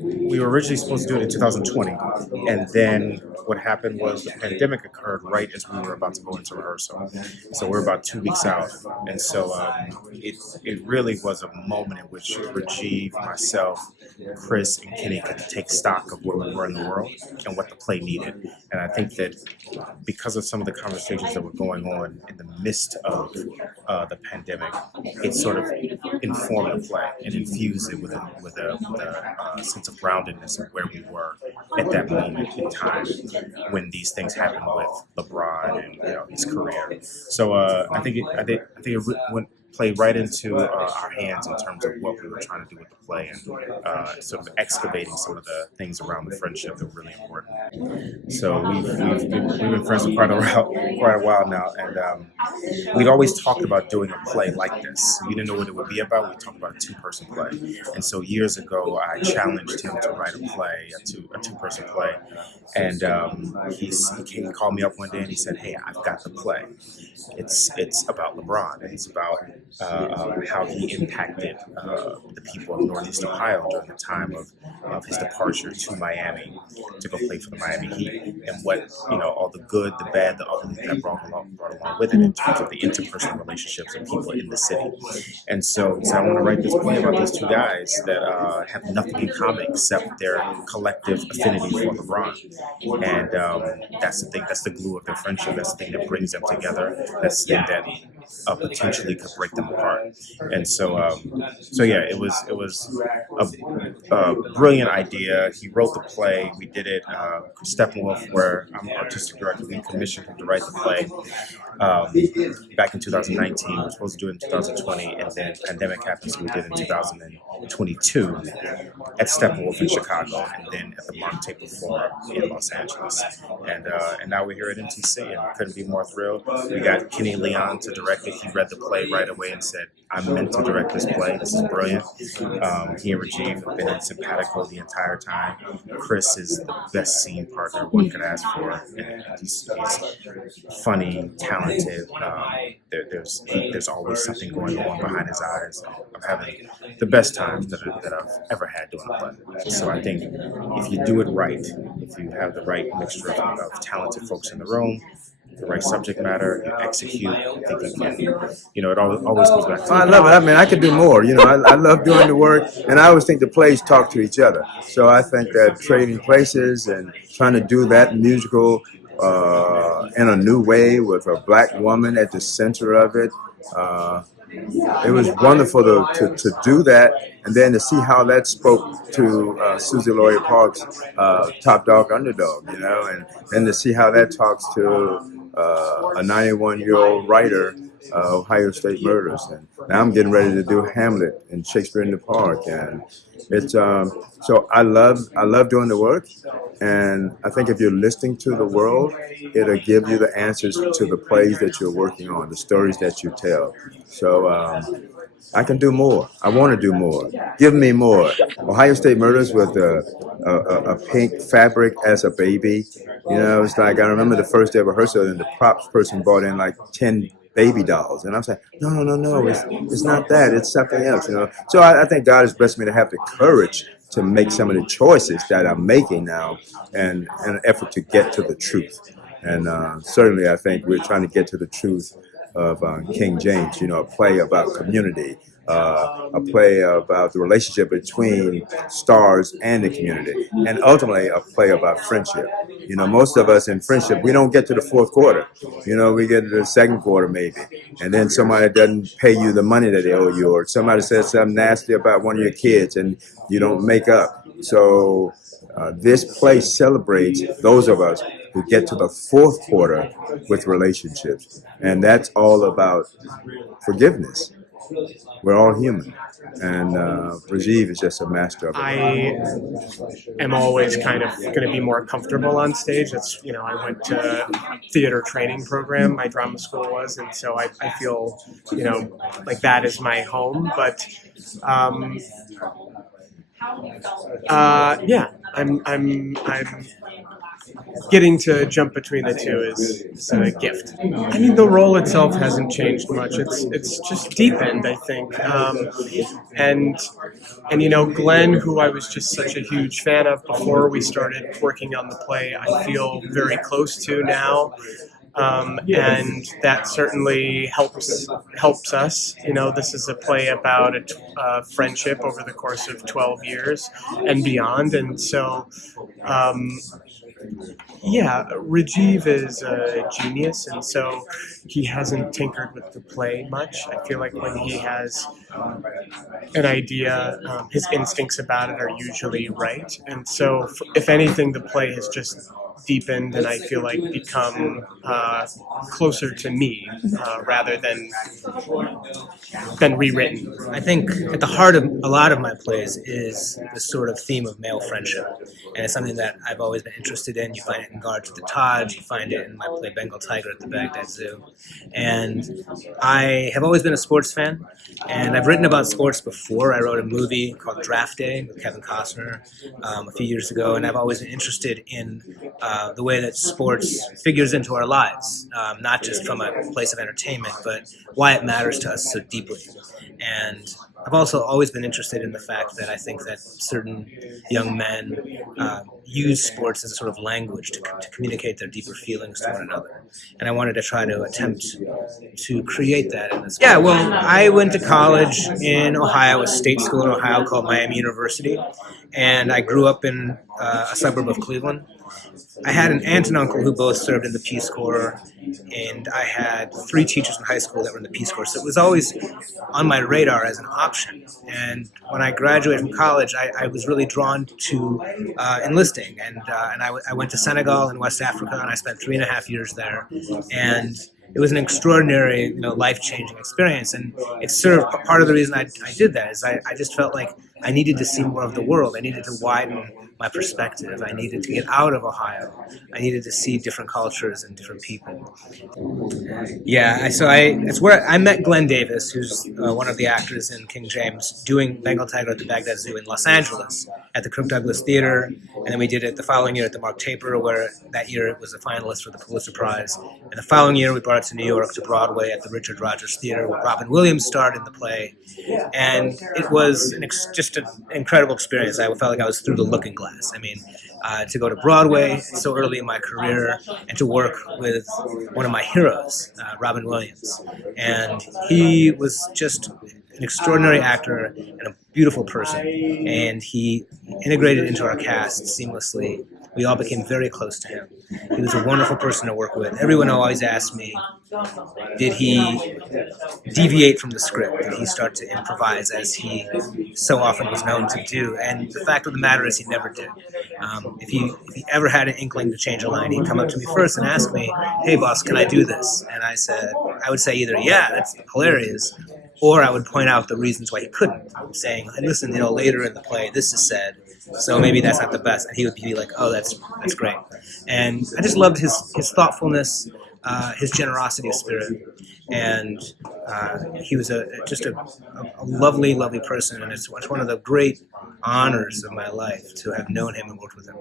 we were originally supposed to do it in 2020, and then what happened was the pandemic occurred right as we were about to go into rehearsal. So we're about 2 weeks out, and so it really was a moment in which Rajiv, myself, Chris, and Kenny could take stock of where we were in the world and what the play needed. And I think that because of some of the conversations that were going on in the midst of the pandemic, it sort of informed the play and infused it with a sense of groundedness of where we were at that moment in time when these things happened with LeBron and his career. So I think it went played right into our hands in terms of what we were trying to do with the play and sort of excavating some of the things around the friendship that were really important. So we've been friends for quite a while now, and we'd always talked about doing a play like this. We didn't know what it would be about. We talked about a two-person play, and so years ago I challenged him to write a play, a two-person play, and he called me up one day and he said, "Hey, I've got the play. It's about LeBron. And it's about how he impacted the people of Northeast Ohio during the time of his departure to Miami to go play for the Miami Heat, and what all the good, the bad, the ugly that brought along with it in terms of the interpersonal relationships of people in the city." And so he said, "I want to write this play about these two guys that have nothing in common except their collective affinity for LeBron." And that's the thing. That's the glue of their friendship. That's the thing that brings them together. That's the thing that potentially could break them apart. And so yeah, it was a brilliant idea. He wrote the play. We did it. Steppenwolf, where I'm artistic director, we commissioned him to write the play back in 2019. We were supposed to do it in 2020, and then pandemic happened, so we did it in 2022 at Steppenwolf in Chicago, and then at the Mark Taper Forum in Los Angeles. And now we're here at MTC, and we couldn't be more thrilled. We got Kenny Leon to direct it. He read the play right away and said, "I'm meant to direct this play. This is brilliant." He and Rajiv have been simpatico the entire time. Chris is the best scene partner one could ask for. And he's funny, talented. There's always something going on behind his eyes. I'm having the best time that I've ever had doing a play. So I think if you do it right, if you have the right mixture of talented folks in the room, the right subject matter, you execute, I think you can, it always comes back to I love it. I mean, I could do more. I love doing the work, and I always think the plays talk to each other. So I think that trading places and trying to do that musical in a new way with a black woman at the center of it. It was wonderful to do that, and then to see how that spoke to Susie Laurie Park's Top Dog Underdog, and then to see how that talks to a 91-year-old writer, Ohio State Murders. And now I'm getting ready to do Hamlet and Shakespeare in the Park, and it's so I love doing the work, and I think if you're listening to the world, it'll give you the answers to the plays that you're working on, the stories that you tell. So I can do more. I want to do more. Give me more. Ohio State Murders with a pink fabric as a baby. It's like I remember the first day of rehearsal, and the props person brought in like 10 baby dolls, and I'm saying, no, it's not that. It's something else. So I think God has blessed me to have the courage to make some of the choices that I'm making now, and an effort to get to the truth. And certainly, I think we're trying to get to the truth of King James, a play about community, a play about the relationship between stars and the community, and ultimately a play about friendship. Most of us in friendship, we don't get to the fourth quarter. We get to the second quarter maybe, and then somebody doesn't pay you the money that they owe you, or somebody says something nasty about one of your kids, and you don't make up. So this play celebrates those of us who get to the fourth quarter with relationships. And that's all about forgiveness. We're all human. And Rajiv is just a master of it. I am always kind of going to be more comfortable on stage. That's, I went to a theater training program, my drama school was, and so I feel, like that is my home. But yeah, I'm getting to jump between the two is a gift. I mean, the role itself hasn't changed much. It's just deepened, I think. And and Glenn, who I was just such a huge fan of before we started working on the play, I feel very close to now. And that certainly helps us. This is a play about a friendship over the course of 12 years and beyond, and so yeah, Rajiv is a genius, and so he hasn't tinkered with the play much. I feel like when he has an idea, his instincts about it are usually right, and so if anything, the play has just deepened and I feel like become closer to me rather than rewritten. I think at the heart of a lot of my plays is this sort of theme of male friendship. And it's something that I've always been interested in. You find it in Guards at the Taj, you find it in my play Bengal Tiger at the Baghdad Zoo. And I have always been a sports fan, and I've written about sports before. I wrote a movie called Draft Day with Kevin Costner a few years ago, and I've always been interested in the way that sports figures into our lives, not just from a place of entertainment, but why it matters to us so deeply. And I've also always been interested in the fact that I think that certain young men use sports as a sort of language to communicate their deeper feelings to one another. And I wanted to try to attempt to create that in this. Yeah, well, I went to college in Ohio, a state school in Ohio called Miami University, and I grew up in a suburb of Cleveland. I had an aunt and uncle who both served in the Peace Corps, and I had 3 teachers in high school that were in the Peace Corps, so it was always on my radar as an option. And when I graduated from college, I was really drawn to enlisting, and I went to Senegal and West Africa, and I spent 3.5 years there, and it was an extraordinary, life-changing experience, and it served. Part of the reason I did that is I just felt like I needed to see more of the world. I needed to widen my perspective. I needed to get out of Ohio. I needed to see different cultures and different people. Yeah, it's where I met Glenn Davis, who's one of the actors in King James, doing Bengal Tiger at the Baghdad Zoo in Los Angeles at the Kirk Douglas Theater, and then we did it the following year at the Mark Taper, where that year it was a finalist for the Pulitzer Prize. And the following year we brought it to New York, to Broadway at the Richard Rodgers Theater, where Robin Williams starred in the play. And it was just an incredible experience. I felt like I was through the looking glass. I mean, to go to Broadway so early in my career and to work with one of my heroes, Robin Williams. And he was just an extraordinary actor and a beautiful person. And he integrated into our cast seamlessly. We all became very close to him. He was a wonderful person to work with. Everyone always asked me, did he deviate from the script? Did he start to improvise as he so often was known to do? And the fact of the matter is he never did. If he ever had an inkling to change a line, he'd come up to me first and ask me, hey boss, can I do this? And I would say either, yeah, that's hilarious, or I would point out the reasons why he couldn't, saying, listen, later in the play, this is said, so maybe that's not the best. And he would be like, oh, that's great. And I just loved his thoughtfulness, his generosity of spirit. And he was just a lovely, lovely person. And it's one of the great honors of my life to have known him and worked with him.